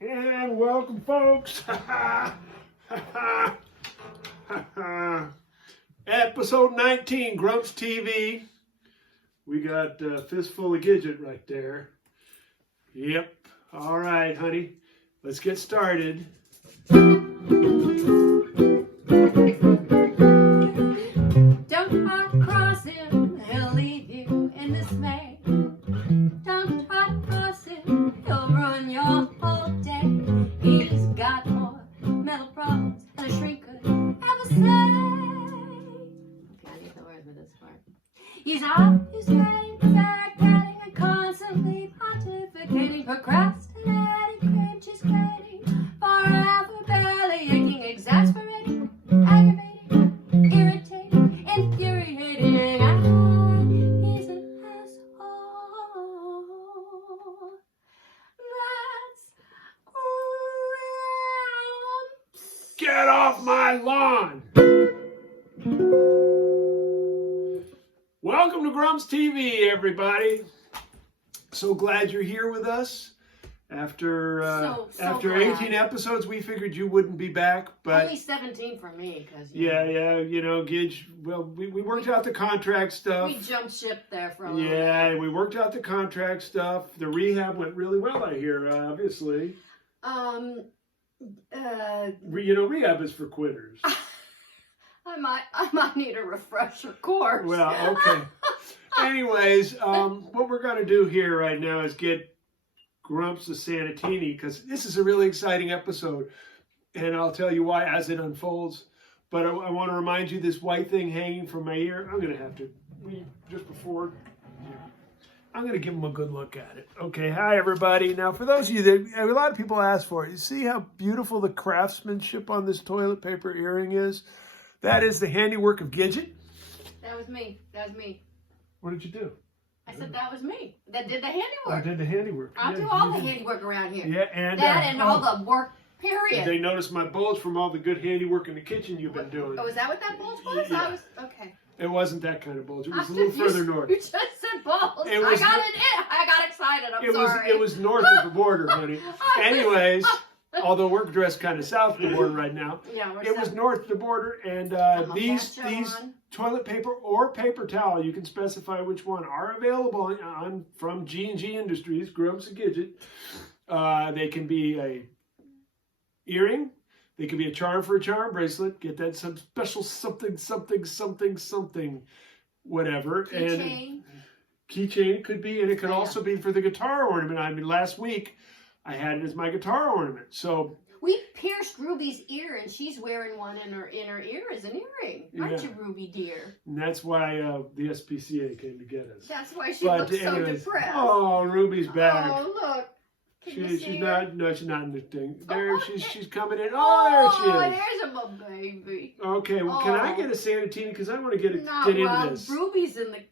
And welcome, folks. Episode 19, Grumps TV. We got a fistful of Gidget right there. Yep. All right, honey. Let's get started. Don't hard cross him, he'll leave you in dismay. Don't hard cross him, he'll ruin your whole day. He's got more mental problems than a shrink could ever say. Okay, I need the words with this part. He's always ready, fabricating, and constantly pontificating, procrastinating, cringe-skating, forever barely aching, exasperating, aggravating, irritating, infuriating, and he's an asshole. That's Grumps. Get off my lawn. Welcome to Grumps TV, everybody. So glad you're here with us. After after 18 episodes, we figured you wouldn't be back, but Only 17 for me, because yeah, you know, Gidge. Well, we worked out the contract stuff. we jumped ship there for a little Yeah, we worked out the contract stuff. The rehab went really well, I hear. Obviously, bit. you know, rehab is for quitters. I might need a refresher course. Well, okay. Anyways, what we're going to do here right now is get Grumps the Sanatini, because this is a really exciting episode, and I'll tell you why as it unfolds. But I want to remind you, this white thing hanging from my ear, I'm going to have to, just before, I'm going to give them a good look at it. Okay, hi everybody. Now, for those of you that, a lot of people ask for it, you see how beautiful the craftsmanship on this toilet paper earring is? That is the handiwork of Gidget. That was me. That was me. What did you do? I said that was me. That did the I handiwork. did the handiwork. I'll do all the handiwork around here. Yeah, and all the work, period. They noticed my bulge from all the good handiwork in the kitchen you've been doing. Oh, is that what that bulge was? Yeah. Okay. It wasn't that kind of bulge. It was a little further north. You just said bulge. I got excited. I'm sorry. It was north of the border, honey. Anyways, although we're dressed kind of south of the border right now, Yeah, it was north of the border, and these toilet paper or paper towel, you can specify which one, are available from G&G Industries, Grumps and Gidget. They can be a earring. They could be a charm for a charm bracelet. Get that some special something, whatever. Keychain. Keychain could be, and it could also be for the guitar ornament. I mean, last week I had it as my guitar ornament. So we pierced Ruby's ear, and she's wearing one in her ear as an earring. Aren't you, Ruby dear? And that's why the SPCA came to get us. That's why she looks so depressed. Oh, Ruby's back. Oh, look. She's not in the thing. There, she's coming in. Oh, there she is. there's a baby. Okay, well, can I get a Sanatini? Because I want to get into this. Ruby's in the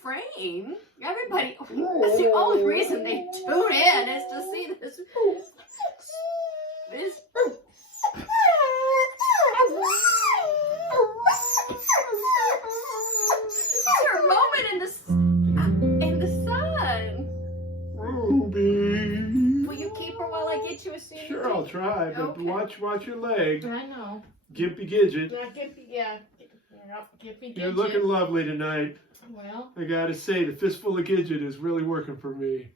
frame. Everybody. That's the only reason they tune in is to see this. Is her moment in the sun. Ruby. Will you keep her while I get you a Sanatini? Sure, I'll try, but Okay. watch your leg. I know. Gimpy Gidget. Gimpy You're looking lovely tonight. Well. I gotta say, the fistful of Gidget is really working for me.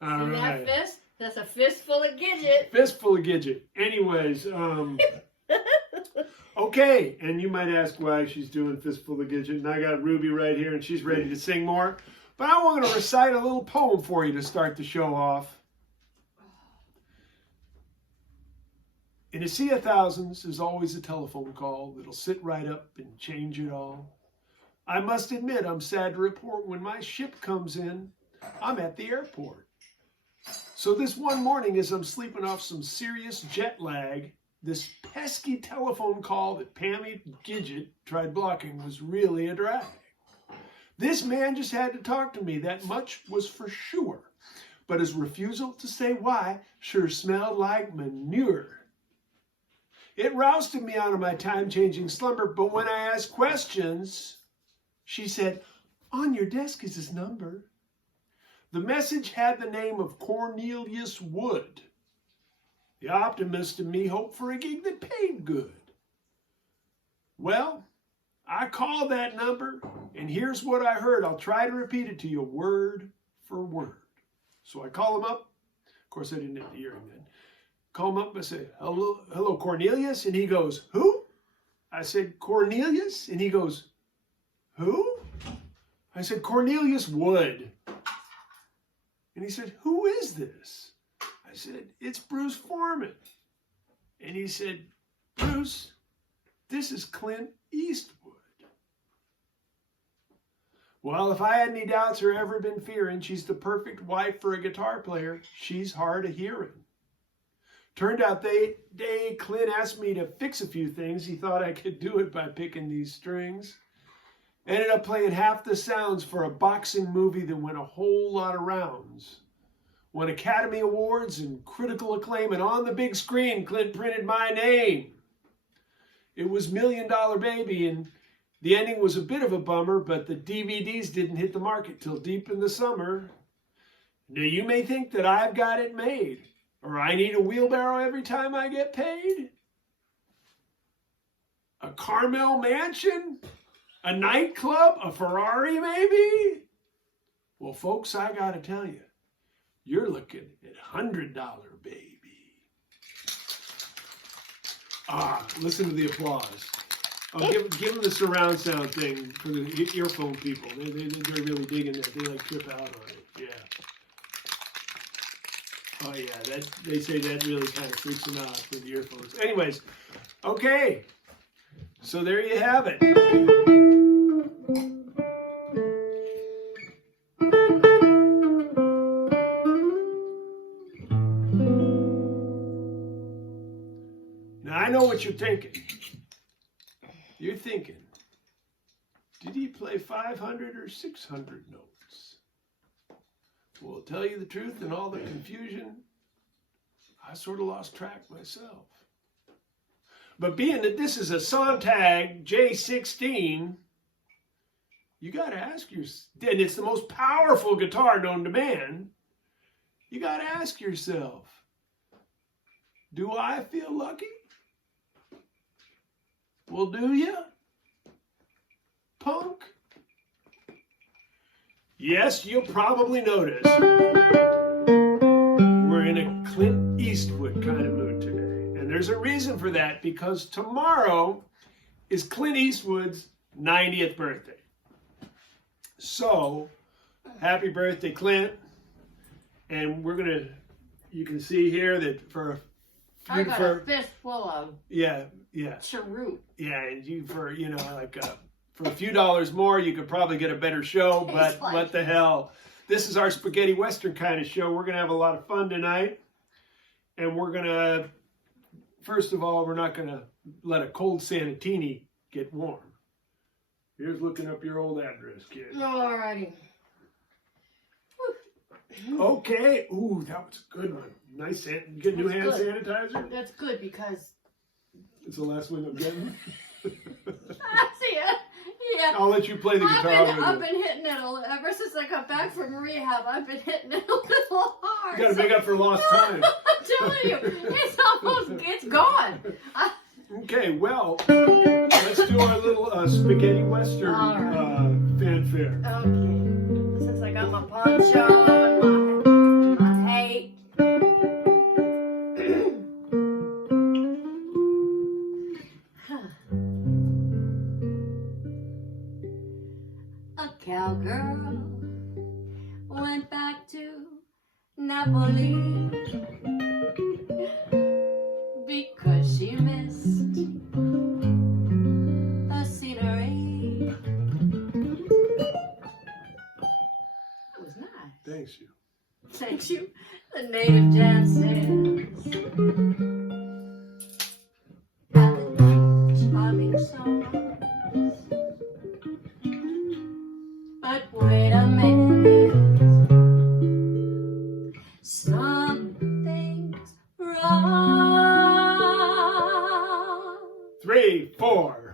All And right. that fist? That's a fistful of Gidget. Fistful of Gidget. Anyways, okay, and you might ask why she's doing Fistful of Gidget, and I got Ruby right here, and she's ready to sing more. But I want to recite a little poem for you to start the show off. In a sea of thousands, there's always a telephone call that'll sit right up and change it all. I must admit, I'm sad to report when my ship comes in, I'm at the airport. So this one morning, as I'm sleeping off some serious jet lag, this pesky telephone call that Pammy Gidget tried blocking was really a drag. This man just had to talk to me, that much was for sure. But his refusal to say why sure smelled like manure. It rousted me out of my time-changing slumber, but when I asked questions, she said, "On your desk is his number." The message had the name of Cornelius Wood. The optimist in me hoped for a gig that paid good. Well, I called that number, and here's what I heard. I'll try to repeat it to you word for word. So I call him up. Of course, I didn't have the hearing then. Call him up and I say, hello, Cornelius? And he goes, who? I said, Cornelius? And he goes, who? I said, Cornelius Wood. And he said, who is this? I said, it's Bruce Foreman. And he said, Bruce, this is Clint Eastwood. Well, if I had any doubts or ever been fearing, she's the perfect wife for a guitar player. She's hard of hearing. Turned out day Clint asked me to fix a few things. He thought I could do it by picking these strings. Ended up playing half the sounds for a boxing movie that went a whole lot of rounds. Won Academy Awards and critical acclaim, and on the big screen, Clint printed my name. It was $1 Million Baby, and the ending was a bit of a bummer, but the DVDs didn't hit the market till deep in the summer. Now, you may think that I've got it made, or I need a wheelbarrow every time I get paid. A Carmel mansion? A nightclub? A Ferrari, maybe? Well, folks, I gotta tell you, you're looking at $100 baby. Listen to the applause. Oh, give them the surround sound thing for the earphone people. They're really digging that. They like trip out on it. Yeah. Oh yeah, they say that really kind of freaks them out with the earphones. Anyways, okay. So there you have it. Now I know what you're thinking. You're thinking, did he play 500 or 600 notes? Well, to tell you the truth, in all the confusion, I sort of lost track myself. But being that this is a Sontag J16, you got to ask yourself, and it's the most powerful guitar known to man, you got to ask yourself, do I feel lucky? Well, do you, punk? Yes, you'll probably notice we're in a Clint Eastwood kind of mood today. And there's a reason for that, because tomorrow is Clint Eastwood's 90th birthday. So, happy birthday, Clint. And we're going to, you can see here that for I got a fistful of cheroot. Yeah, and you for a few dollars more, you could probably get a better show. But like, what the hell? This is our spaghetti western kind of show. We're gonna have a lot of fun tonight, and we're gonna, first of all, we're not gonna let a cold Sanatini get warm. Here's looking up your old address, kid. Alrighty. Okay. Ooh, that was a good one. Nice. You get new hand sanitizer? That's good because it's the last one I'm getting. I see it. Yeah. I'll let you play the guitar. I've been hitting it ever since I got back from rehab. I've been hitting it a little hard. You got to make up for lost time. I'm telling you, it's gone. Okay, well, let's do our little spaghetti western fanfare. Okay. Since I got my poncho and my hate. A cowgirl went back to Napoli because she missed the scenery. That was nice. Thanks, you. Thank you. The native dances. Charming songs. But wait a minute. Something's wrong. 3, 4.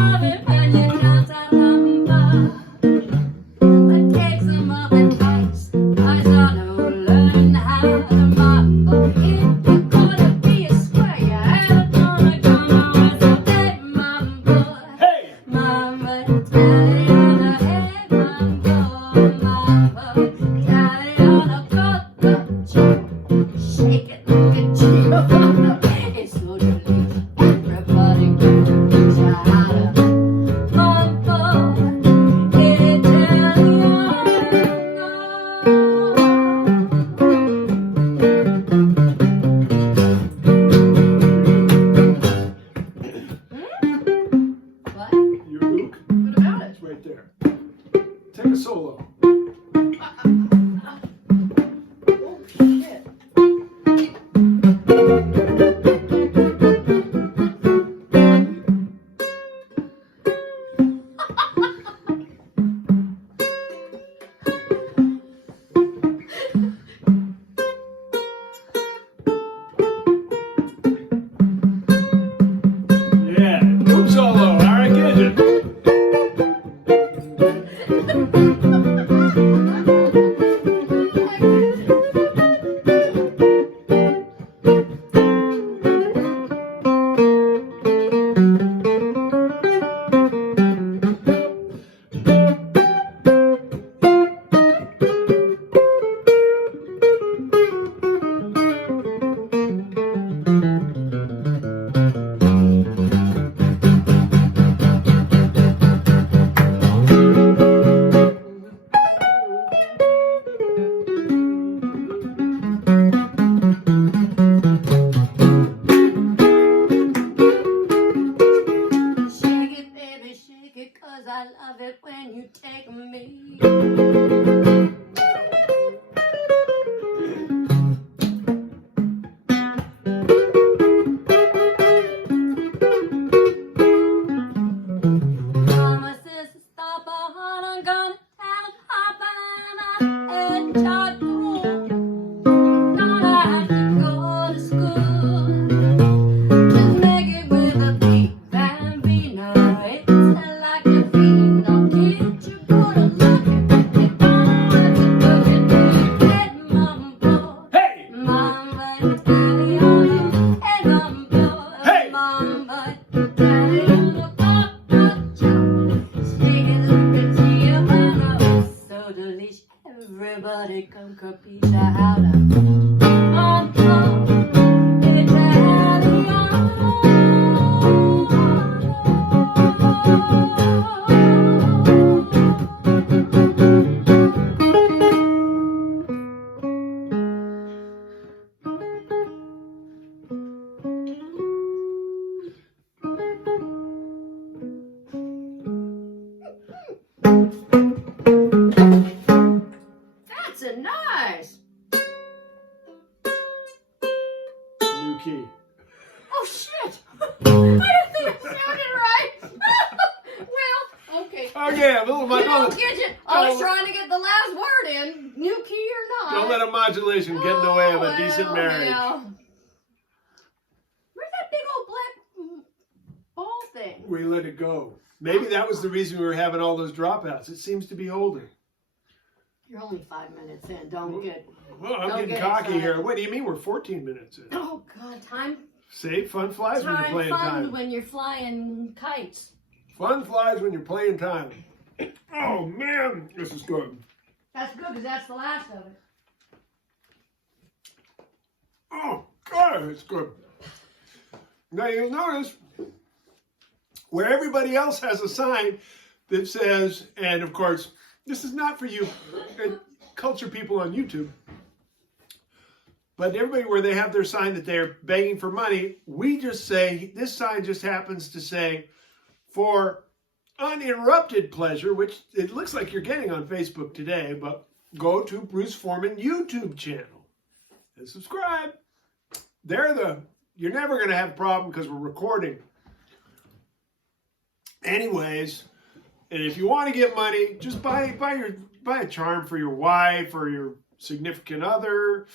love it when you dance a rumba. It takes some of the tights, I saw no learn how to mambo. If you're gonna be a square, you ain't gonna come on with a hey mambo. Hey! Mambo, Italiana, hey mambo, mambo, Italiana, go, shake it like a Gio. It's so delicious, everybody go teach you how to mambo, Italiana. What? Your ook. What about it? It's right there. Take a solo. Oh, shit. Yeah. Ook solo. All right, Gidget. Shake it, baby, shake it, 'cause I love it when you take me. Mama says to stop a heart, I'm gonna tell Papa and I gonna have to go to school. Just make it with a big bambino. It's like a vino. Did you go to look at it? Gonna look at it. Hey, mambo. Hey! Mamma Italiana. Hey, mambo. Hey! Mamma Italiana. Shake it like a Giovanna. It's so delicious. Everybody come capisce how to mambo That's a nice. New key. Oh shit! I didn't think it sounded right. Well, okay. Okay, a little You know, modulation. Gidget, I was Oh. trying to get the last word in, new key or not. Don't let a modulation get in the way of a decent marriage. Well. Where's that big old black ball thing? We let it go. Maybe that was the reason we were having all those dropouts. It seems to be holding. You're only 5 minutes in. Don't get. Well, I'm Don't getting get cocky excited. here. What do you mean we're 14 minutes in? Oh God, time. See, fun flies when you're Time playing fun time. when you're flying kites. Fun flies when you're playing time. Oh man, this is good. That's good because that's the last of it. Oh God, it's good. Now you'll notice where everybody else has a sign that says, and of course, this is not for you culture people on YouTube, but everybody where they have their sign that they're begging for money, we just say, this sign just happens to say, for uninterrupted pleasure, which it looks like you're getting on Facebook today, but go to Bruce Foreman YouTube channel and subscribe. You're never going to have a problem because we're recording. Anyways, and if you want to get money, just buy a charm for your wife or your significant other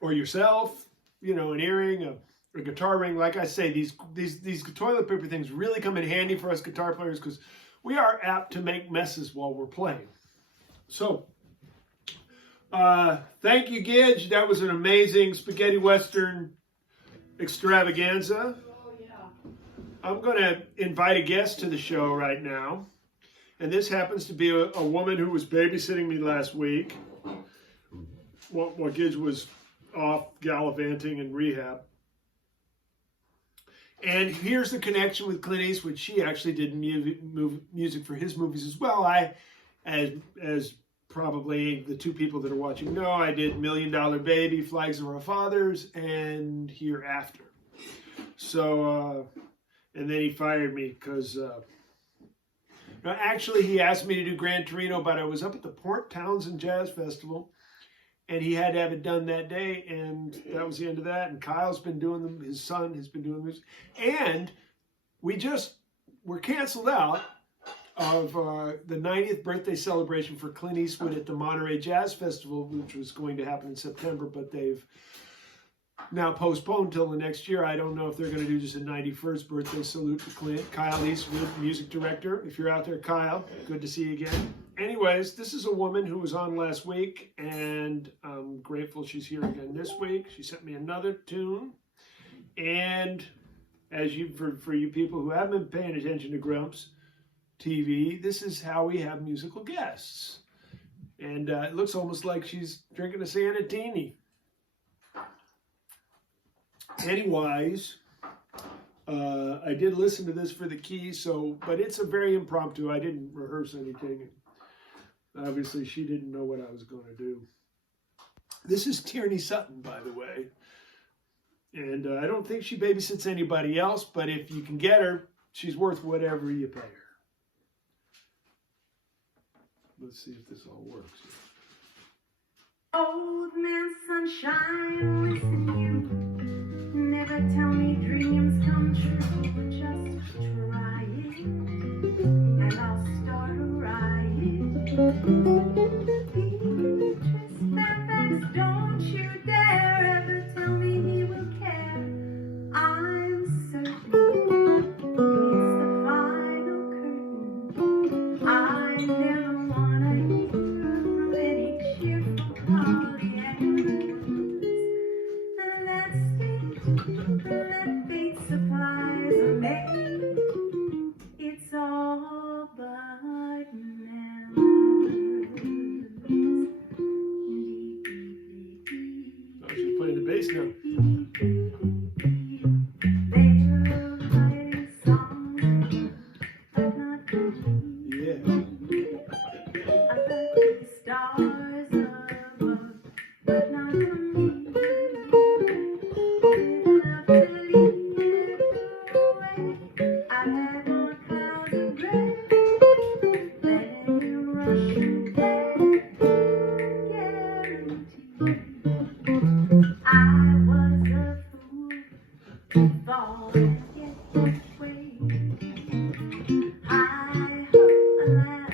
or yourself, you know, an earring, a guitar ring. Like I say, these toilet paper things really come in handy for us guitar players because we are apt to make messes while we're playing. So, thank you, Gidget. That was an amazing spaghetti western extravaganza. Oh, yeah. I'm going to invite a guest to the show right now. And this happens to be a woman who was babysitting me last week while Gidget was off gallivanting in rehab. And here's the connection with Clint Eastwood. She actually did music for his movies as well. As probably the two people that are watching know, I did $1 Million Baby, Flags of Our Fathers, and Hereafter. So, and then he fired me because, no, actually he asked me to do Gran Torino, but I was up at the Port Townsend Jazz Festival, and he had to have it done that day, and that was the end of that. And Kyle's been doing them, his son has been doing this, and we're canceled out of the 90th birthday celebration for Clint Eastwood at the Monterey Jazz Festival, which was going to happen in September, but they've now postponed till the next year. I don't know if they're going to do just a 91st birthday salute to Clint. Kyle Eastwood, music director. If you're out there, Kyle, good to see you again. Anyways, this is a woman who was on last week, and I'm grateful she's here again this week. She sent me another tune, and as for you people who haven't been paying attention to Grumps TV, this is how we have musical guests. And it looks almost like she's drinking a Sanatini. Anyways, I did listen to this for the key, but it's a very impromptu. I didn't rehearse anything. Obviously, she didn't know what I was going to do. This is Tierney Sutton, by the way. And I don't think she babysits anybody else, but if you can get her, she's worth whatever you pay her. Let's see if this all works. Old man sunshine, listen you. Never tell me dreams come true. Just try it, and I'll start a riot. Beatrice Fairfax, don't you dare ever tell me he will care. I'm certain it's the final curtain. I never wanna hear any cheerful Pollyannas. Let's see, let fate supplies a maid. It's all but Oh, she's playing the bass now. They're writing songs, but not for me. Yeah. I like the stars above, but not for me. Enough to lead the way. I've had more clouds of gray. Letting you rush away, guaranteed. I was a fool to fall and get this way. I hope alas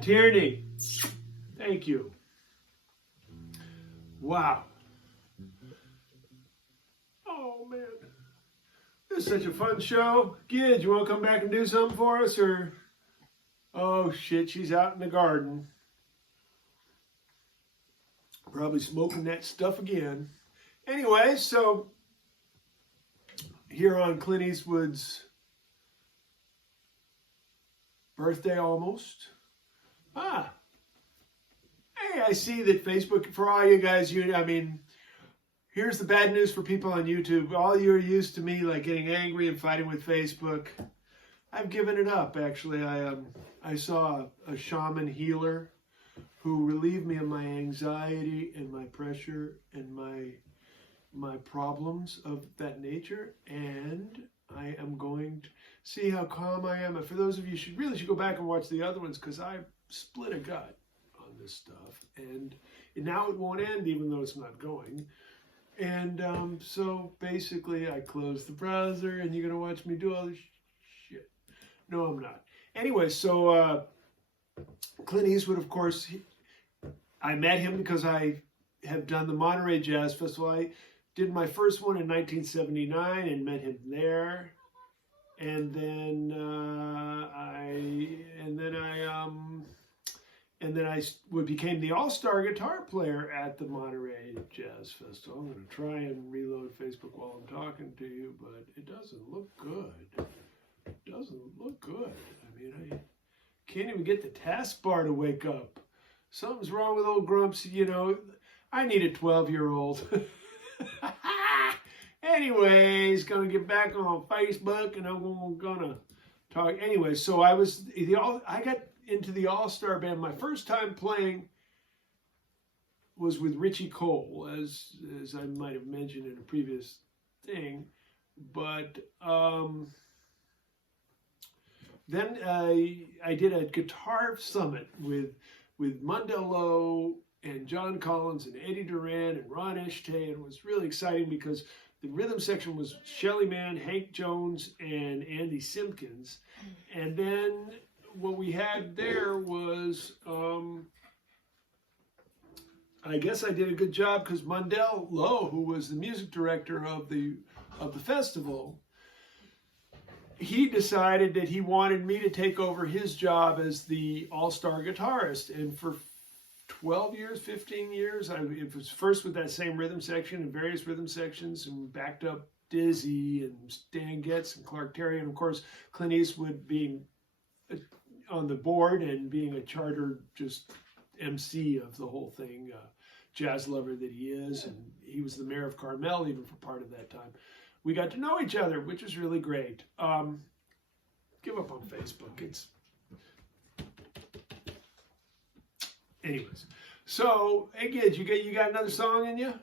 Tierney. Thank you. Wow. Oh, man. This is such a fun show. Gidget, you want to come back and do something for us? Or, oh, shit, she's out in the garden. Probably smoking that stuff again. Anyway, so here on Clint Eastwood's birthday almost. Hey, I see that Facebook, for all you guys, here's the bad news for people on YouTube. All you're used to me like getting angry and fighting with Facebook. I've given it up, actually. I saw a shaman healer who relieved me of my anxiety and my pressure and my problems of that nature, and I am going to see how calm I am. And for those of you, should go back and watch the other ones, because I split a gut on this stuff, and now it won't end, even though it's not going. And so basically, I closed the browser, and you're gonna watch me do all this shit. No, I'm not. Anyway, so Clint Eastwood, of course, I met him because I have done the Monterey Jazz Festival. I did my first one in 1979 and met him there, and then I became the all-star guitar player at the Monterey Jazz Festival. I'm going to try and reload Facebook while I'm talking to you, but it doesn't look good. It doesn't look good. I can't even get the taskbar to wake up. Something's wrong with old Grumps, I need a 12-year-old. Anyways, gonna get back on Facebook, and I'm gonna talk. Anyway, so I got into the All-Star Band. My first time playing was with Richie Cole, as I might have mentioned in a previous thing. But then I did a guitar summit with Montalbano and John Collins and Eddie Duran and Ron Echte, and it was really exciting because the rhythm section was Shelly Manne, Hank Jones, and Andy Simpkins. And then what we had there was, I guess I did a good job, because Mundell Lowe, who was the music director of the festival, he decided that he wanted me to take over his job as the all-star guitarist. And for 12 years, 15 years, it was first with that same rhythm section and various rhythm sections, and backed up Dizzy and Stan Getz and Clark Terry, and of course Clint Eastwood being on the board and being a charter just MC of the whole thing, jazz lover that he is, and he was the mayor of Carmel even for part of that time. We got to know each other, which was really great. Give up on Facebook. Anyways, so hey, Gidget, you got another song in you?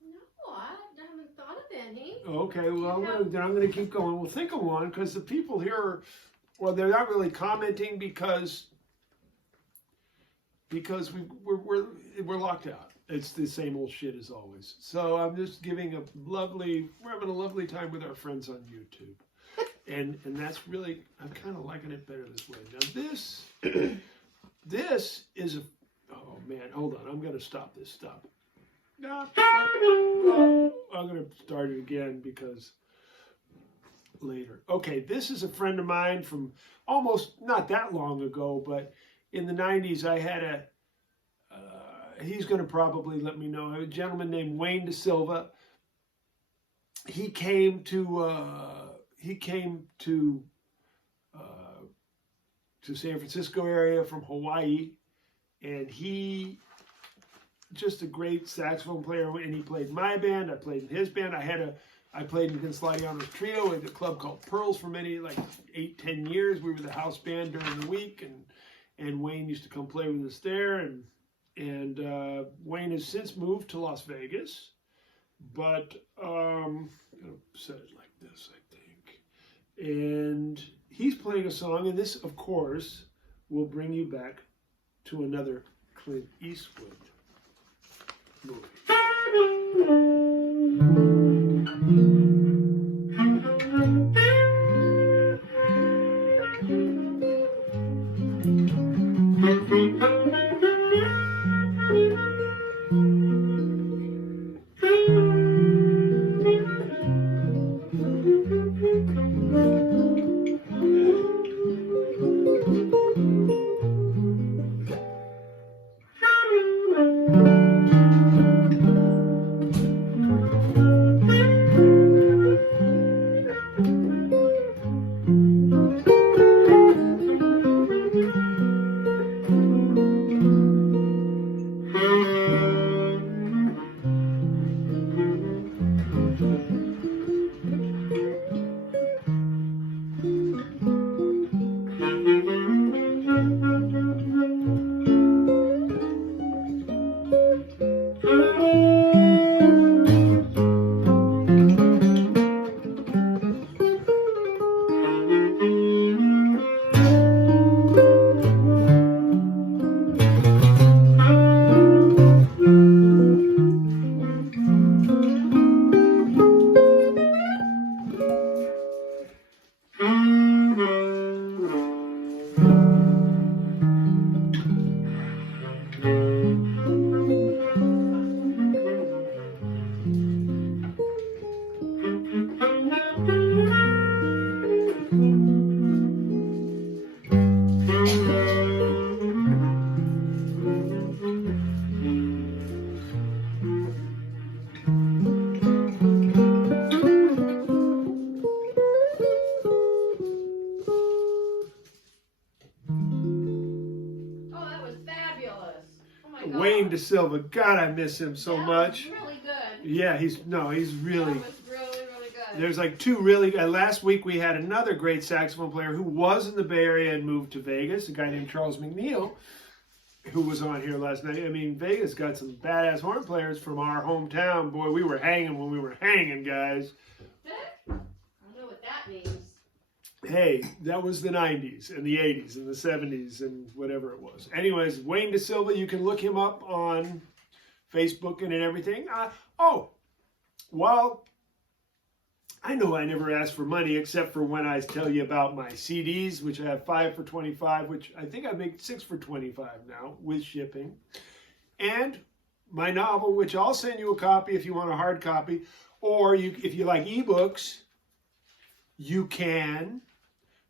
No, I haven't thought of any. Okay, well I'm gonna keep going. We'll think of one, because the people here, they're not really commenting because we're locked out. It's the same old shit as always. So I'm just we're having a lovely time with our friends on YouTube. And that's really, I'm kind of liking it better this way. Now this is oh man, hold on. I'm going to stop this. Stop. I'm going to start it again because later. Okay, this is a friend of mine from almost not that long ago, but in the 90s I had he's going to probably let me know, a gentleman named Wayne De Silva. He came to San Francisco area from Hawaii, and he just a great saxophone player, and he played in my band, I played in his band. I played in Vince Ladiano's trio at a club called Pearls for many, 8-10 years. We were the house band during the week, and Wayne used to come play with us there, and Wayne has since moved to Las Vegas, but I'm gonna set it like this, I think. And he's playing a song, and this, of course, will bring you back to another Clint Eastwood movie. Wayne De Silva. God, I miss him so much. That was really good. Yeah, he's really. That was really, really good. There's like two really. Last week we had another great saxophone player who was in the Bay Area and moved to Vegas. A guy named Charles McNeil, who was on here last night. I mean, Vegas got some badass horn players from our hometown. Boy, we were hanging when we were hanging, guys. I don't know what that means. Hey, that was the 90s and the 80s and the 70s and whatever it was. Anyways, Wayne De Silva, you can look him up on Facebook and everything. Well, I know I never ask for money except for when I tell you about my CDs, which I have 5 for $25, which I think I make 6 for $25 now with shipping. And my novel, which I'll send you a copy if you want a hard copy. Or if you like ebooks, you can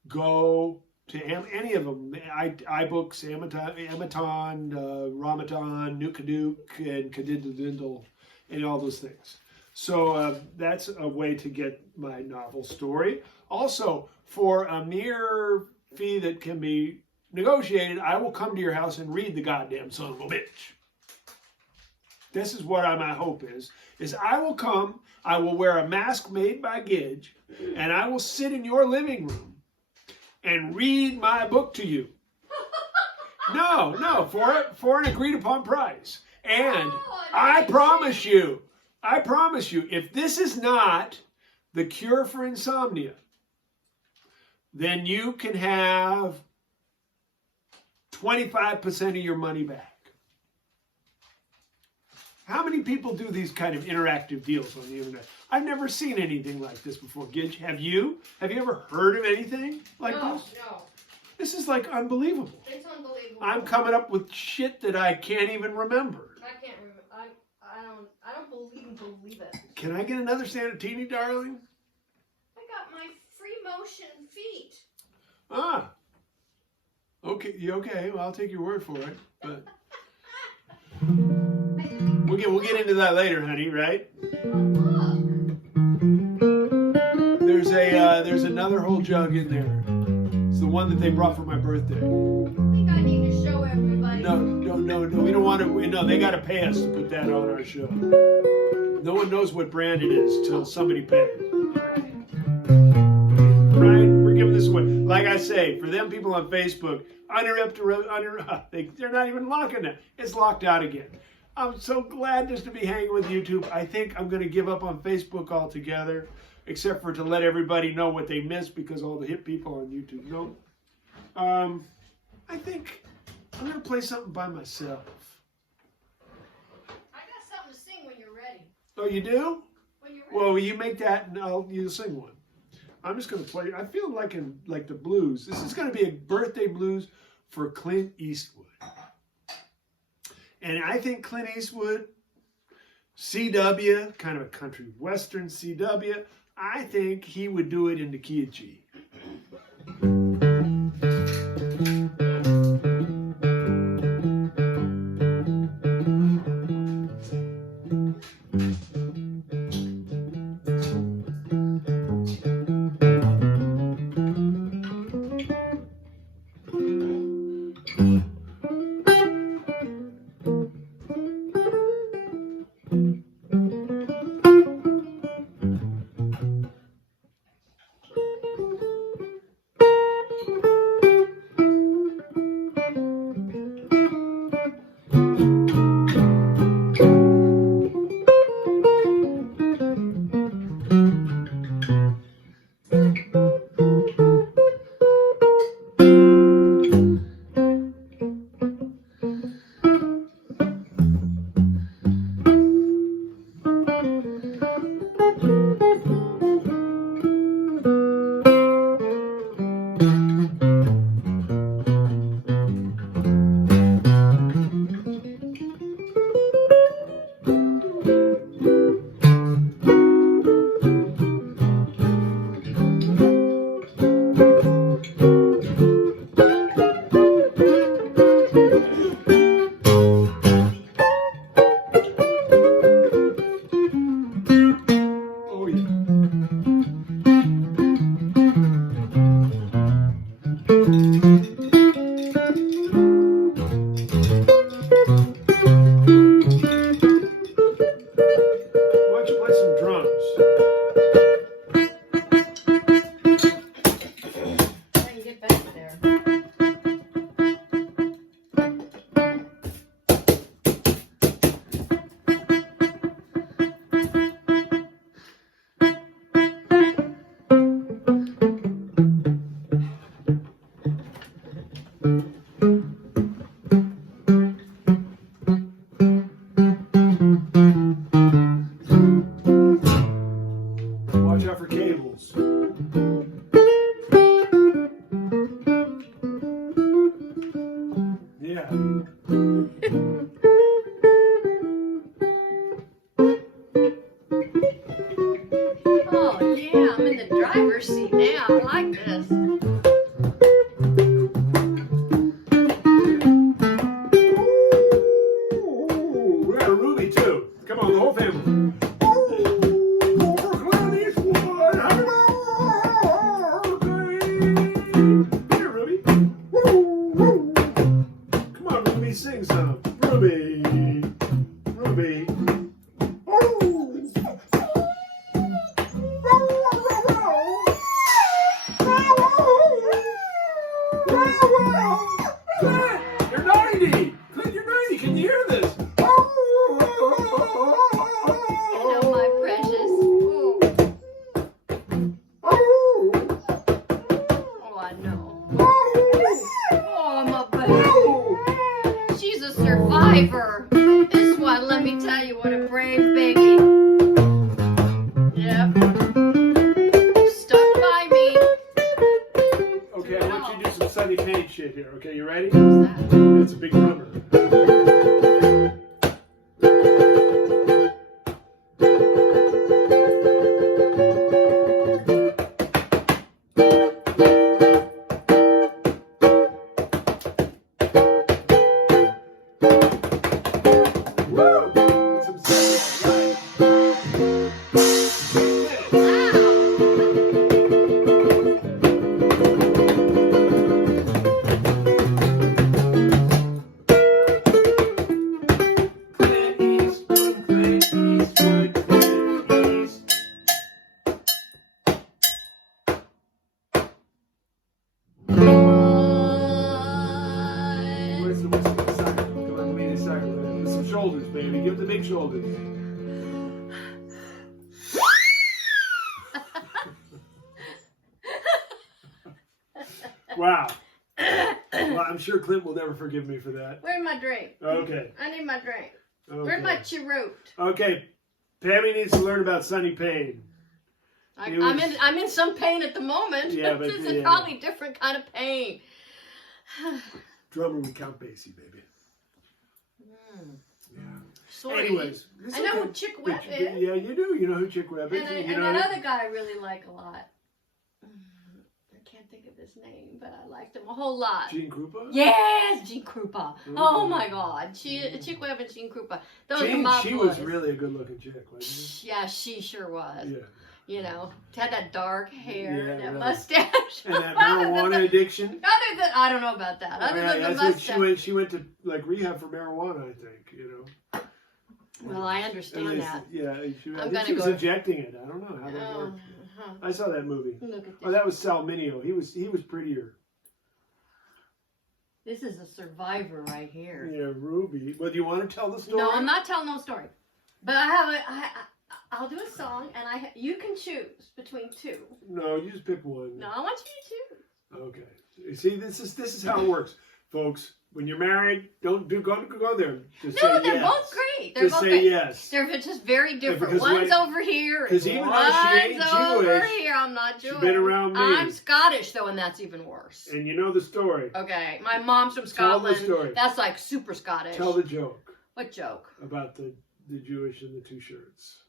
go to any of them. iBooks, Amaton, Ramaton, Nukadook, and Kadidadindle, and all those things. So that's a way to get my novel story. Also, for a mere fee that can be negotiated, I will come to your house and read the goddamn son of a bitch. This is what my hope is I will come, I will wear a mask made by Gidget, and I will sit in your living room and read my book to you. No, for an agreed upon price. And I promise you, if this is not the cure for insomnia, then you can have 25% of your money back. How many people do these kind of interactive deals on the internet? I've never seen anything like this before. Gidget, have you? Have you ever heard of anything like this? No. This is like unbelievable. It's unbelievable. I'm coming up with shit that I can't even remember. I can't remember. I don't even believe it. Can I get another Tierney, darling? I got my free motion feet. Ah. Okay. Okay. Well, I'll take your word for it. But we'll get into that later, honey. Right? There's another whole jug in there. It's the one that they brought for my birthday. I think I need to show everybody. No. We don't want to. No, they got to pay us to put that on our show. No one knows what brand it is till somebody pays. Right? We're giving this away. Like I say, for them people on Facebook, they're not even locking it. It's locked out again. I'm so glad just to be hanging with YouTube. I think I'm going to give up on Facebook altogether, except for to let everybody know what they missed because all the hip people on YouTube know. I think I'm going to play something by myself. I got something to sing when you're ready. Oh, you do? When you're ready. Well, you make that and you'll sing one. I'm just going to play. I feel like the blues. This is going to be a birthday blues for Clint Eastwood. And I think Clint Eastwood, CW, kind of a country western CW, I think he would do it in the key of G. Clint, you're 90. Clint, you're 90. Can you hear this? Hello, my precious. Oh, I know. Oh, my baby. She's a survivor. This one, let me tell you, what a brave baby. Yep. Stuck by me. Okay, I want you to do some Sunny Page shit here. Okay, you ready? What's that? It's a big drummer. Woo! Some Sunny, Clint Eastwood, Clint Eastwood, Clint Eastwood. Where's the side? Come on, give me the side. With some shoulders, baby. Give the big shoulders. Wow. Well, I'm sure Clint will never forgive me for that. Where's my drink? Okay. I need my drink. Okay. Where's my cheroot? Okay. Pammy needs to learn about Sunny Pain. I'm in some pain at the moment. Yeah, but It's yeah. probably a different kind of pain. Drummer with Count Basie, baby. Yeah. Sorry. Anyways. it's I know okay. who Chick Webb But- is. Yeah, you do. You know who Chick Webb is. And, you and know that other guy I really like a lot. I can't think of his name, but I liked him a whole lot. Gene Krupa? Yes, Gene Krupa. Oh Mhm. my God, Chick Webb and Gene Krupa. Those are my She was boys. really a good-looking chick, wasn't Yeah, she sure was. she? Yeah. You know, had that dark hair Yeah, and that really. mustache. And that marijuana addiction. Other than, I don't know about that. Other Yeah, than the that's what mustache. she went to like rehab for marijuana, I think. You know. Well, I And understand they- that. Yeah, I I'm think gonna she was go- injecting it. I don't know how that Oh, worked. huh. I saw that movie. Look at Oh, this. that was Salminio. He was prettier. This is a survivor right here. Yeah, Ruby. Well, do you want to tell the story? No, I'm not telling no story. But I'll do a song, and you can choose between two. No, you just pick one. No, I want you to choose. Okay. You see, this is how it works, folks. When you're married, don't go there. Just No, say they're yes. both great. They're Just both say great. yes. They're just very different. because One's when- over here, and 'cause even though she ain't one's over Jewish, here. I'm not she's Jewish. been around me. I'm Scottish, though, and that's even worse. And you know the story. Okay, my mom's from Tell the Scotland. story. That's like super Scottish. Tell the joke What joke? about the Jewish and the two shirts.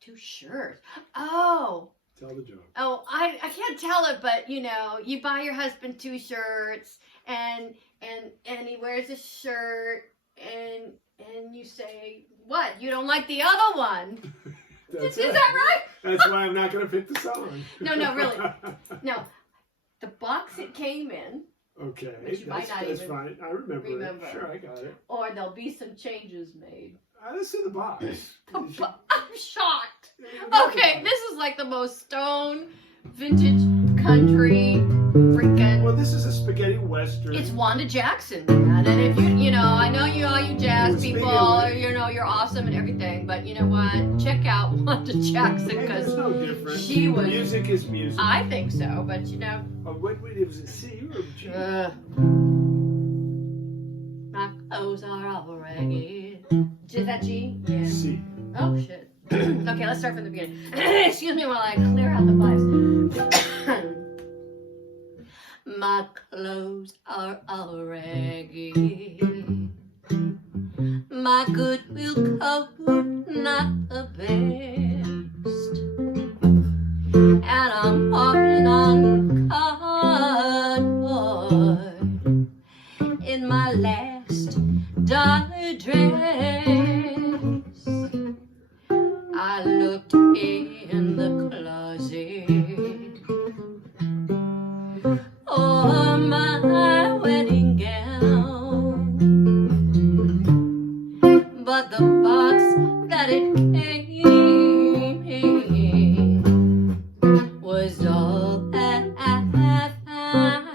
Two shirts. Oh. Tell the joke. Oh, I can't tell it, but you know, you buy your husband two shirts, and he wears a shirt, and you say, what? You don't like the other one? That's Is it. that right? That's why I'm not going to pick the song. No, really. No, the box it came in, Okay, Which you might not that's even fine. I remember remember. it. Sure, I got it. or there'll be some changes made. Let's see the box. I'm shocked. Okay, this is like the most stone, vintage, country, freaking. Well, this is a spaghetti western. It's Wanda Jackson, man. And if you know, I know all you jazz Well, speaking people, of- you're awesome and everything, but you know what? Check out Wanda Jackson, Hey, because there's no difference. she was- Music is music. I think so, but you know. Oh, wait, it was a C or a G? My clothes are all ragged. Is that G? Yeah. C. Oh, shit. Okay, let's start from the beginning. Excuse me while I clear out the pipes. My clothes are all ragged. My Goodwill coat not the best. And I'm walking on cardboard in my last dollar dress. I looked in the closet for my wedding gown, but the box that it came in was all that I found.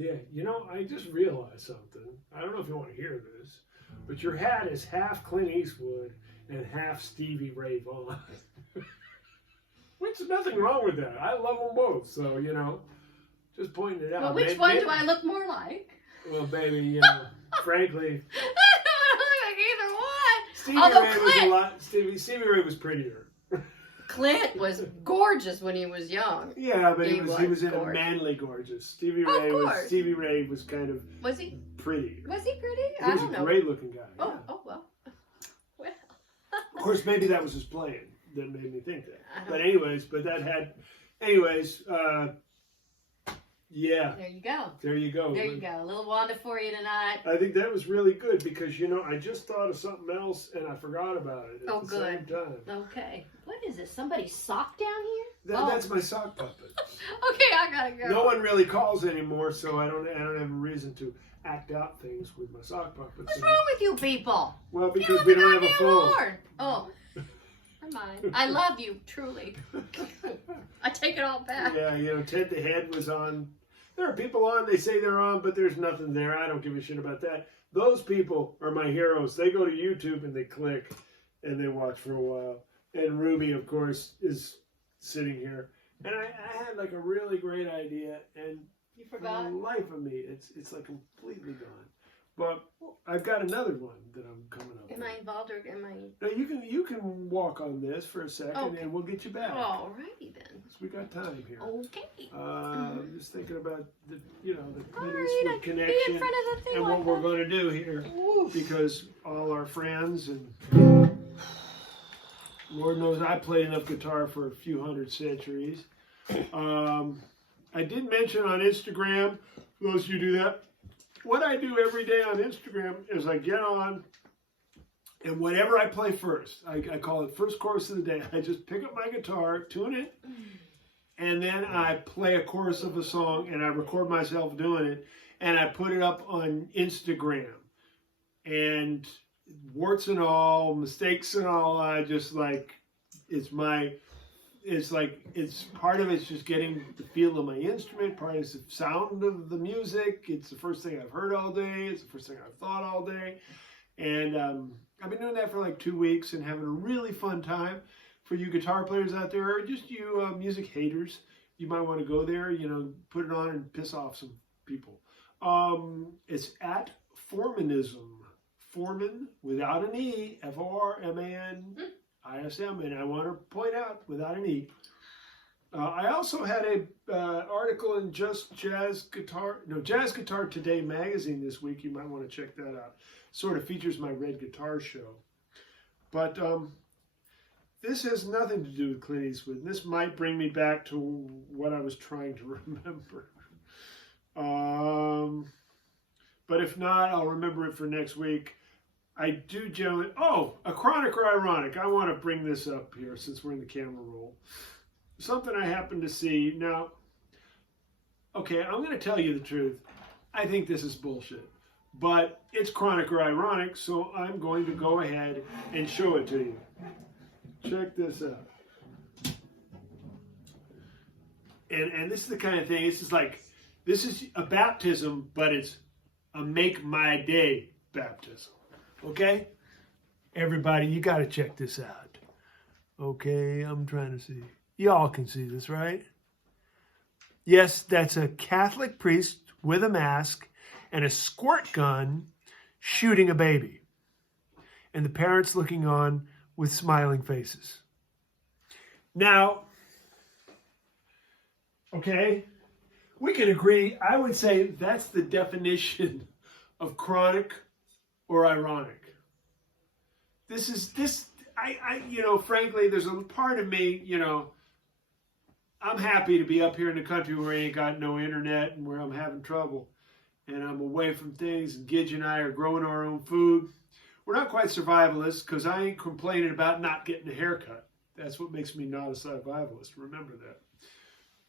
Yeah, you know, I just realized something. I don't know if you want to hear this, but your hat is half Clint Eastwood and half Stevie Ray Vaughan. Which is nothing wrong with that. I love them both, so, you know, just pointing it out. Well, which one do I look more like? Well, baby, you know, frankly, I don't look like either one. Stevie Although Ray was a lot. Stevie Ray was prettier. Clint was gorgeous when he was young. Yeah, but he was in a gorgeous. manly gorgeous. Stevie Ray was kind of Was he? pretty. Was he pretty? He I was don't a know. great looking guy. Oh, Yeah. oh well. Well. Of course, maybe that was his playing that made me think that. I don't But know. yeah, There you go. there you go. There you go. A little Wanda for you tonight. I think that was really good because, you know, I just thought of something else and I forgot about it at Oh, the good. same time. Okay. What is this? Somebody's sock down here? That's my sock puppet. Okay, I gotta go. No one really calls anymore, so I don't have a reason to act out things with my sock puppets. What's wrong with you people? Well, because we don't have a phone. Horn. Oh. Never mind. I love you, truly. I take it all back. Yeah, you know, Ted the Head was on. There are people on, they say they're on, but there's nothing there. I don't give a shit about that. Those people are my heroes. They go to YouTube and they click and they watch for a while. And Ruby, of course, is sitting here. And I had like a really great idea, and You for forgot? the life of me, it's like completely gone. But I've got another one that I'm coming up Am with. I involved or am I? No, you can walk on this for a second, Okay. and we'll get you back. Alrighty then. 'Cause we got time here. Okay. I'm just thinking about the Clint Alright, I Eastwood can be in connection front of the thing and like what we're that. going to do here, Oof. because all our friends and Lord knows I played enough guitar for a few hundred centuries. I did mention on Instagram, for those of you who do that, what I do every day on Instagram is I get on, and whatever I play first, I call it first chorus of the day. I just pick up my guitar, tune it, and then I play a chorus of a song, and I record myself doing it, and I put it up on Instagram. And warts and all, mistakes and all, I just like, it's part of it's just getting the feel of my instrument, part is the sound of the music. It's the first thing I've heard all day. It's the first thing I've thought all day. And I've been doing that for like 2 weeks and having a really fun time. For you guitar players out there, or just you music haters, you might want to go there, you know, put it on and piss off some people. It's at Formanism. Forman without an E, Formanism, and I want to point out without an E. I also had a article in Jazz Guitar Today magazine this week. You might want to check that out. Sort of features my Red Guitar show. But this has nothing to do with Clint Eastwood. This might bring me back to what I was trying to remember. But if not, I'll remember it for next week. I do generally... Oh, a chronic or ironic. I want to bring this up here since we're in the camera roll. Something I happened to see. Now, okay, I'm going to tell you the truth. I think this is bullshit. But it's chronic or ironic, so I'm going to go ahead and show it to you. Check this out. And this is the kind of thing, this is a baptism, but it's a make my day baptism. Okay? Everybody, you got to check this out. Okay, I'm trying to see. Y'all can see this, right? Yes, that's a Catholic priest with a mask and a squirt gun shooting a baby. And the parents looking on with smiling faces. Now, okay, we can agree. I would say that's the definition of chronic or ironic. Frankly, there's a part of me, I'm happy to be up here in the country where I ain't got no internet and where I'm having trouble. And I'm away from things, and Gidget and I are growing our own food. We're not quite survivalists, because I ain't complaining about not getting a haircut. That's what makes me not a survivalist. Remember that.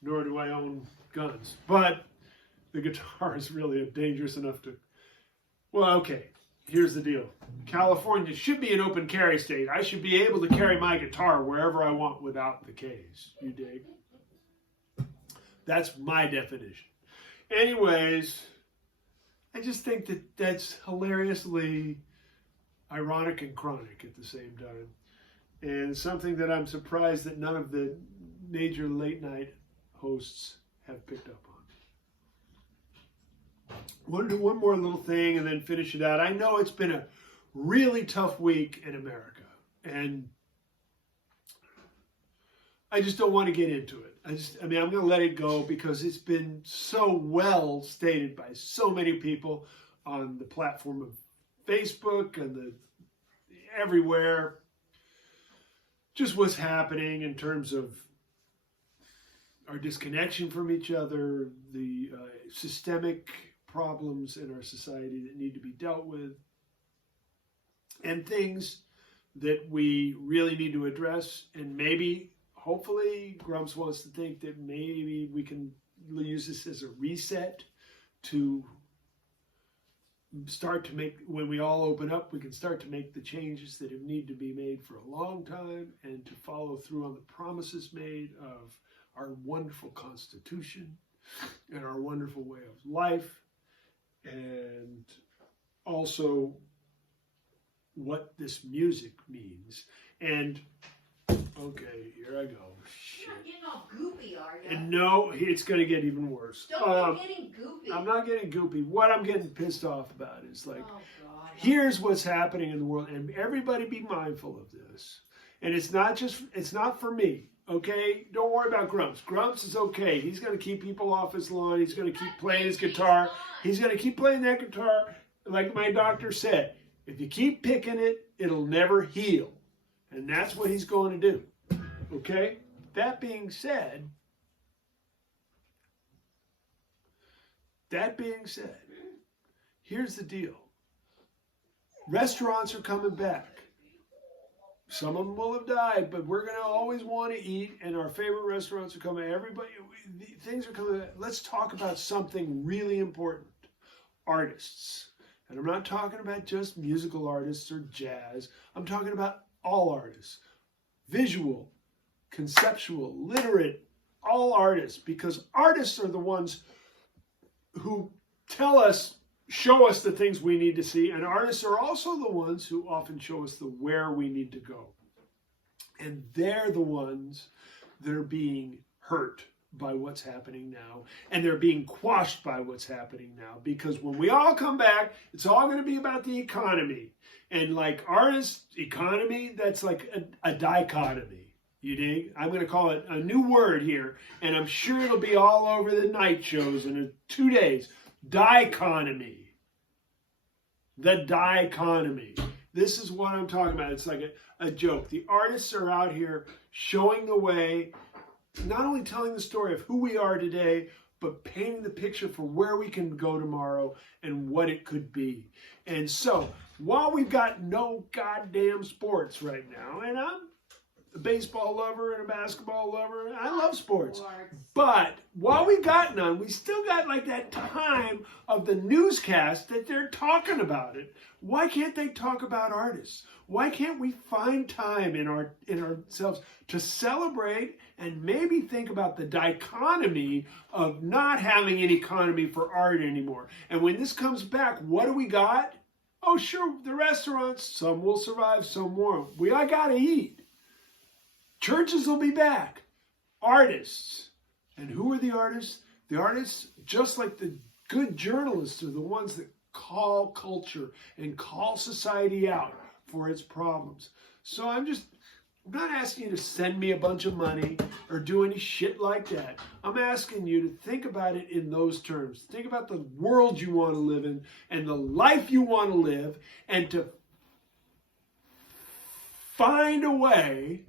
Nor do I own guns. But the guitar is really dangerous enough to... Well, okay. Here's the deal. California should be an open carry state. I should be able to carry my guitar wherever I want without the case. You dig? That's my definition. Anyways, I just think that that's hilariously ironic and chronic at the same time. And something that I'm surprised that none of the major late night hosts have picked up on. I want to do one more little thing and then finish it out. I know it's been a really tough week in America, and I just don't want to get into it. I'm going to let it go because it's been so well stated by so many people on the platform of Facebook and everywhere. Just what's happening in terms of our disconnection from each other, the systemic problems in our society that need to be dealt with, and things that we really need to address. And maybe, hopefully, Grumps wants to think that maybe we can use this as a reset to start to make, when we all open up, we can start to make the changes that have need to be made for a long time, and to follow through on the promises made of our wonderful Constitution and our wonderful way of life, and also what this music means. And okay, here I go. You're not getting all goopy, are you? And no, it's going to get even worse. Don't be getting goopy. I'm not getting goopy. What I'm getting pissed off about is like, Oh, God. here's what's happening in the world, and everybody be mindful of this. And it's not for me, okay? Don't worry about Grumps. Grumps is okay. He's going to keep people off his lawn. He's going to keep playing his guitar. He's going to keep playing that guitar. Like my doctor said, if you keep picking it, it'll never heal. And that's what he's going to do, okay? That being said, here's the deal. Restaurants are coming back. Some of them will have died, but we're going to always want to eat, and our favorite restaurants are coming. Things are coming back. Let's talk about something really important. Artists. And I'm not talking about just musical artists or jazz. I'm talking about all artists. Visual, conceptual, literate, all artists. Because artists are the ones who show us the things we need to see. And artists are also the ones who often show us where we need to go. And they're the ones that are being hurt by what's happening now, and they're being quashed by what's happening now, because when we all come back, it's all going to be about the economy. And like artist economy, that's like a dichotomy. You dig? I'm going to call it a new word here, and I'm sure it'll be all over the night shows in 2 days. Dichotomy. The dichotomy. This is what I'm talking about. It's like a joke. The artists are out here showing the way, not only telling the story of who we are today, but painting the picture for where we can go tomorrow and what it could be. And so, while we've got no goddamn sports right now, and I'm a baseball lover and a basketball lover, and I love sports. But while we got none, we still got like that time of the newscast that they're talking about it. Why can't they talk about artists? Why can't we find time in ourselves to celebrate and maybe think about the dichotomy of not having an economy for art anymore? And when this comes back, what do we got? Oh, sure, the restaurants. Some will survive, some won't. We all got to eat. Churches will be back. Artists. And who are the artists? The artists, just like the good journalists, are the ones that call culture and call society out for its problems. So I'm not asking you to send me a bunch of money or do any shit like that. I'm asking you to think about it in those terms. Think about the world you want to live in and the life you want to live, and to find a way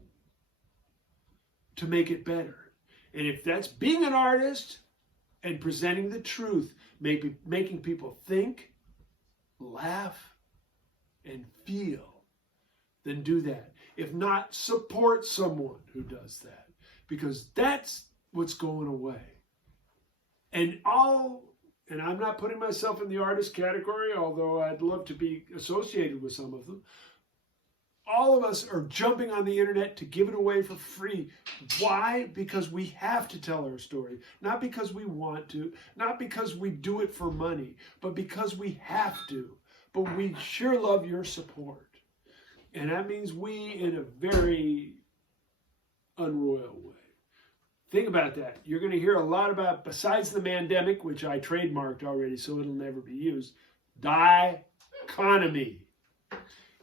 to make it better. And if that's being an artist and presenting the truth, maybe making people think, laugh, and feel, then do that. If not, support someone who does that, because that's what's going away. And I'm not putting myself in the artist category, although I'd love to be associated with some of them. all of us are jumping on the internet to give it away for free. Why? Because we have to tell our story. Not because we want to, not because we do it for money, but because we have to. But we sure love your support. And that means we in a very unroyal way. Think about that. You're going to hear a lot about, besides the mandemic, which I trademarked already, so it'll never be used, die-conomy.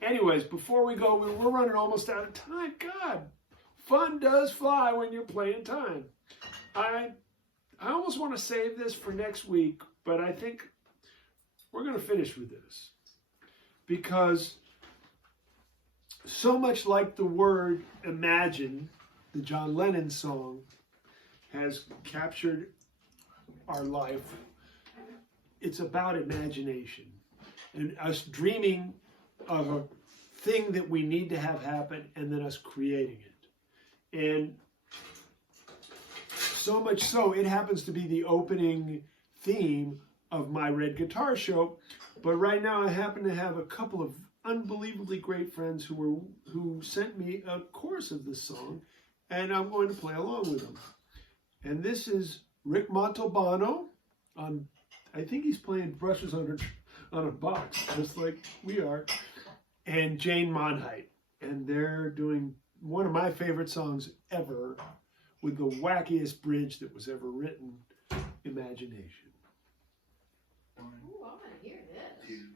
Anyways, before we go, we're running almost out of time. God, fun does fly when you're playing time. I almost want to save this for next week, but I think we're going to finish with this. Because so much like the word imagine, the John Lennon song, has captured our life. It's about imagination and us dreaming of a thing that we need to have happen and then us creating it. And so much so, it happens to be the opening theme of my Red Guitar Show. But right now I happen to have a couple of unbelievably great friends who sent me a chorus of this song, and I'm going to play along with them. And this is Rick Montalbano on, I think he's playing brushes on a box, just like we are, and Jane Monheit. And they're doing one of my favorite songs ever with the wackiest bridge that was ever written, Imagination. Ooh, I want to hear this. 2,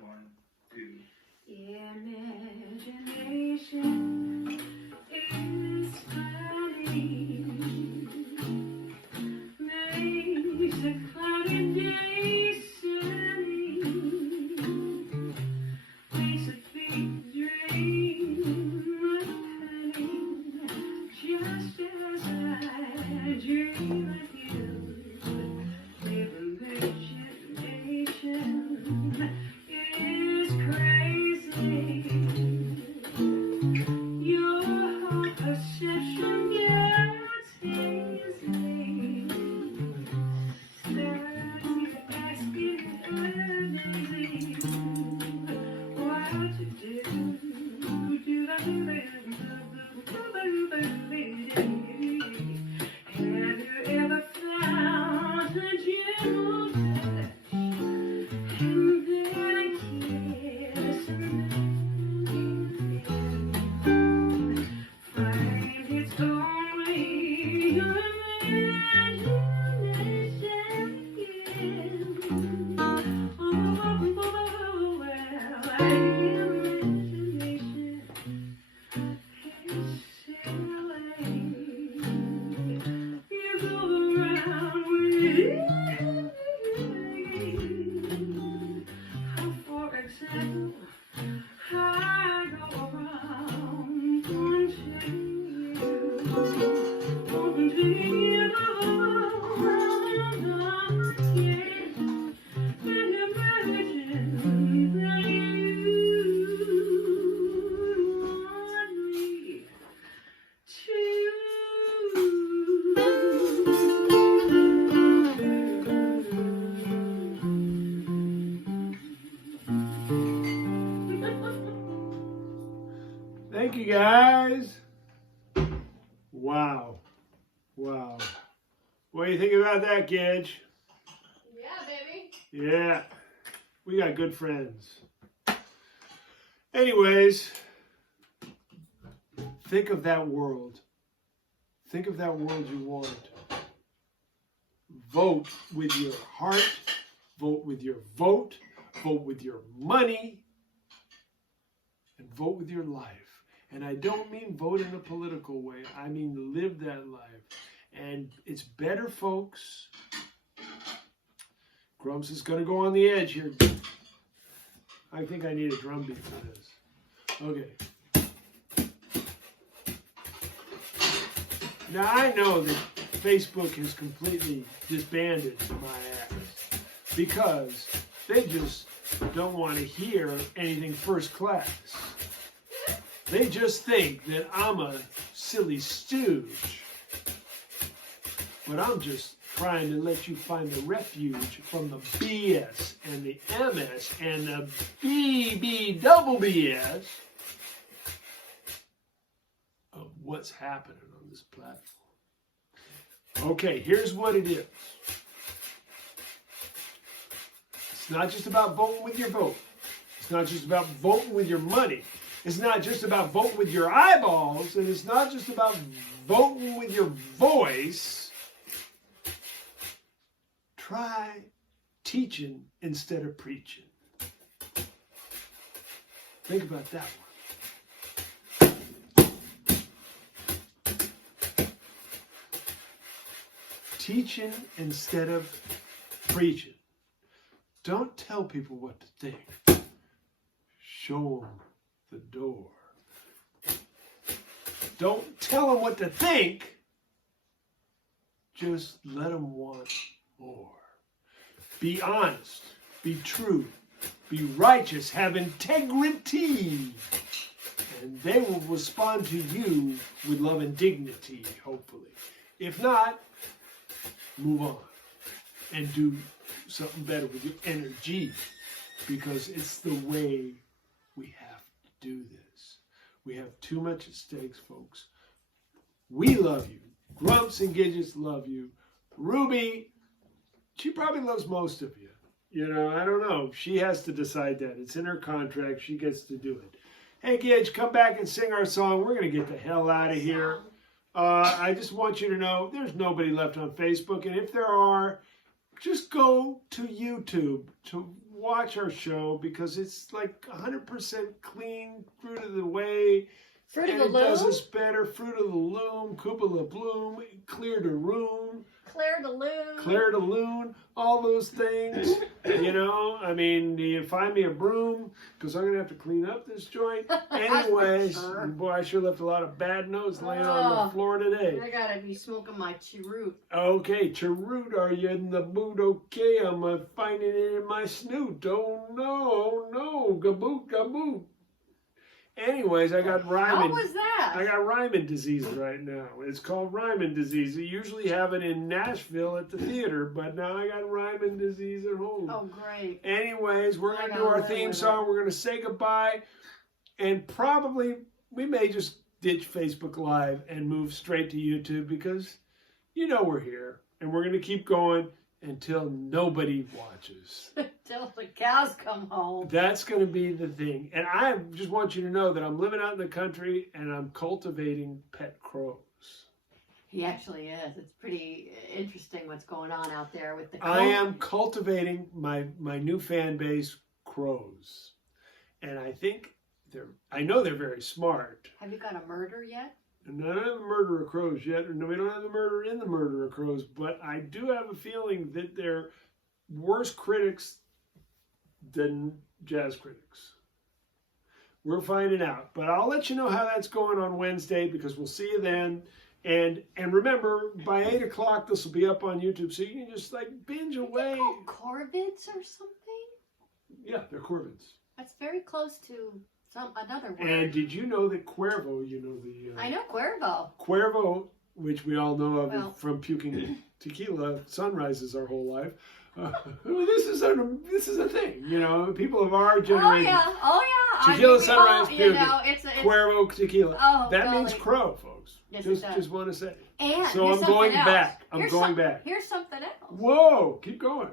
1, 2. Imagination is funny, makes a cloudy day sunny, makes a big dream of honey, just as I dream of you. Imagination is crazy. Your perception gets hazy. Staring at asking early what to do. Have you ever found a gentle touch? And then a kiss find it's only your imagination. Oh, well, imagination is silly. You go around with for example, I go around wanting you again, and imagine that you want me Thank you, guys. Wow. Wow. What do you think about that, Gidget? Yeah, baby. Yeah. We got good friends. Anyways, think of that world. Think of that world you want. Vote with your heart. Vote with your vote. Vote with your money. And vote with your life. And I don't mean vote in a political way. I mean live that life. And it's better, folks. Grumps is going to go on the edge here. I think I need a drum beat for this. Okay. Now I know that Facebook has completely disbanded my ass because they just don't want to hear anything first class. They just think that I'm a silly stooge. But I'm just trying to let you find the refuge from the BS and the MS and the BB double BS what's happening on this platform. Okay, here's what it is. It's not just about voting with your vote. It's not just about voting with your money. It's not just about voting with your eyeballs. And it's not just about voting with your voice. Try teaching instead of preaching. Think about that one. Teaching instead of preaching. Don't tell people what to think. Show them the door. Don't tell them what to think. Just let them want more. Be honest. Be true. Be righteous. Have integrity. And they will respond to you with love and dignity, hopefully. If not, move on and do something better with your energy, because it's the way we have to do this. We have too much at stake, folks. We love you. Grumps and Gidgets love you. Ruby, she probably loves most of you. You know, I don't know. She has to decide that. It's in her contract. She gets to do it. Hey, Gidge, come back and sing our song. We're going to get the hell out of here. I just want you to know there's nobody left on Facebook. And if there are, just go to YouTube to watch our show, because it's like 100% clean, fruit of the way. Fruit of and the it loom? does us better. Fruit of the loom, cupola bloom, clear to room. Claire de Lune. Claire de Lune, all those things, you know. I mean, do you find me a broom? Because I'm going to have to clean up this joint. Anyways, Sure. boy, I sure left a lot of bad notes laying on the floor today. I gotta be smoking my cheroot. Okay, cheroot, are you in the mood? Okay, I'm finding it in my snoot. Oh, no, gaboot, gaboot. Anyways, I got rhyming. How was that? I got rhyming disease right now. It's called rhyming disease. They usually have it in Nashville at the theater, but now I got rhyming disease at home. Oh, great. Anyways, we're going to I do our know, theme I song. know. We're going to say goodbye. And probably we may just ditch Facebook Live and move straight to YouTube, because you know we're here. And we're going to keep going until nobody watches. Till the cows come home. That's going to be the thing. And I just want you to know that I'm living out in the country and I'm cultivating pet crows. He actually is. It's pretty interesting what's going on out there with the I am cultivating my new fan base, crows. And I know they're very smart. Have you got a murder yet? And I don't have a murder of crows yet. No, we don't have a murder in the murder of crows. But I do have a feeling that they're worse critics than jazz critics. We're finding out. But I'll let you know how that's going on Wednesday, because we'll see you then. And remember, by 8 o'clock, this will be up on YouTube, so you can just like binge away. Corvids or something? Yeah, they're corvids. That's very close to another word. And did you know that Cuervo, you know the... I know Cuervo. Cuervo, which we all know of Well. from puking tequila sunrises our whole life. This is a thing, you know. People of our generation. Oh yeah. Tequila we sunrise all, you puking. know, it's Cuervo tequila. Oh, that golly. means crow, folks. Yes, it does. Just want to say. And So here's I'm going something else. back. I'm Here's going back. Here's something else. Whoa, keep going.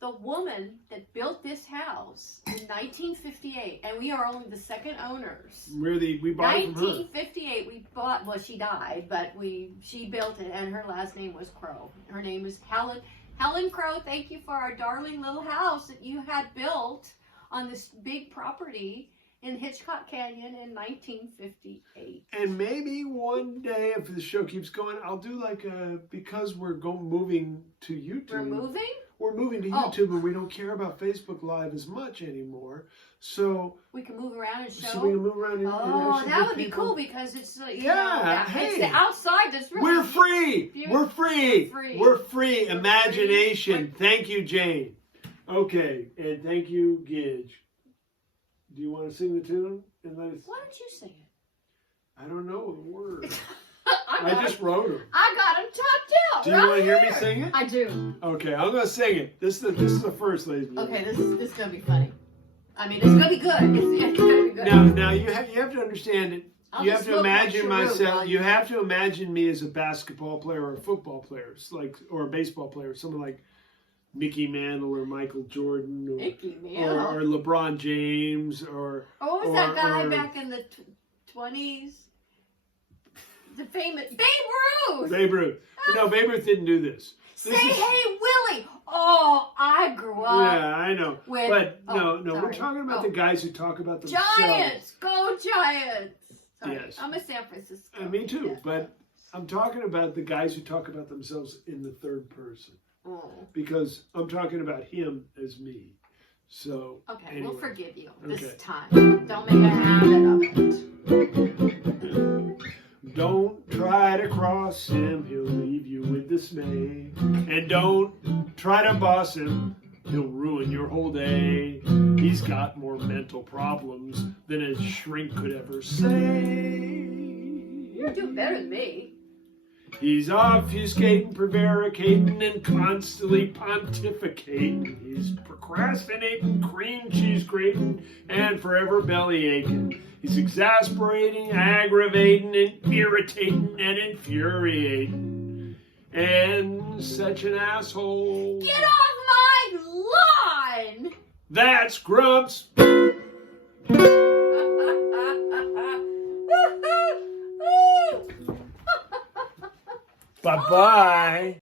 The woman that built this house in 1958, and we are only the second owners. We bought it from her. 1958, we bought. Well, she died, but she built it, and her last name was Crow. Her name is Helen. Helen Crow, thank you for our darling little house that you had built on this big property in Hitchcock Canyon in 1958. And maybe one day, if the show keeps going, I'll do like because we're moving to YouTube. We're moving? We're moving to YouTube, and we don't care about Facebook Live as much anymore. So we can move around and show. So we can move around and actually that get would be people. cool, because it's Yeah, it's the hey. outside that's really We're free. beautiful. We're free. Free. We're free. We're Imagination. free. Thank you, Jane. Okay, and thank you, Gidge. Do you want to sing the tune and let us? Why don't you sing it? I don't know the words. I I just wrote them. got them topped out. Do you right want to hear me here. sing it? I do. Okay, I'm gonna sing it. This is the first, ladies and Okay, gentlemen. this is gonna be funny. I mean, it's gonna be good. It's gonna be good. Now you have to understand that You have to imagine myself. You have to imagine me as a basketball player or a football player, or a baseball player, someone like Mickey Mantle or Michael Jordan or LeBron James or. What was that guy back in the 20s? The famous Babe Ruth. Babe Ruth. No, Babe Ruth didn't do this. Say hey Willie. Oh, I grew up. Yeah, I know. But we're talking about the guys who talk about themselves. Giants, go Giants. Sorry, yes. I'm a San Francisco. Me too, but I'm talking about the guys who talk about themselves in the third person. Oh. Because I'm talking about him as me. So okay, anyway. We'll forgive you this time. Don't make a habit of it. Don't try to cross him, he'll leave you with dismay. And don't try to boss him, he'll ruin your whole day. He's got more mental problems than a shrink could ever say. You do better than me. He's obfuscating, prevaricating, and constantly pontificating. He's procrastinating, cream cheese grating, and forever belly aching. He's exasperating, aggravating, and irritating, and infuriating. And such an asshole. Get off my lawn! That's Grumps. Bye-bye.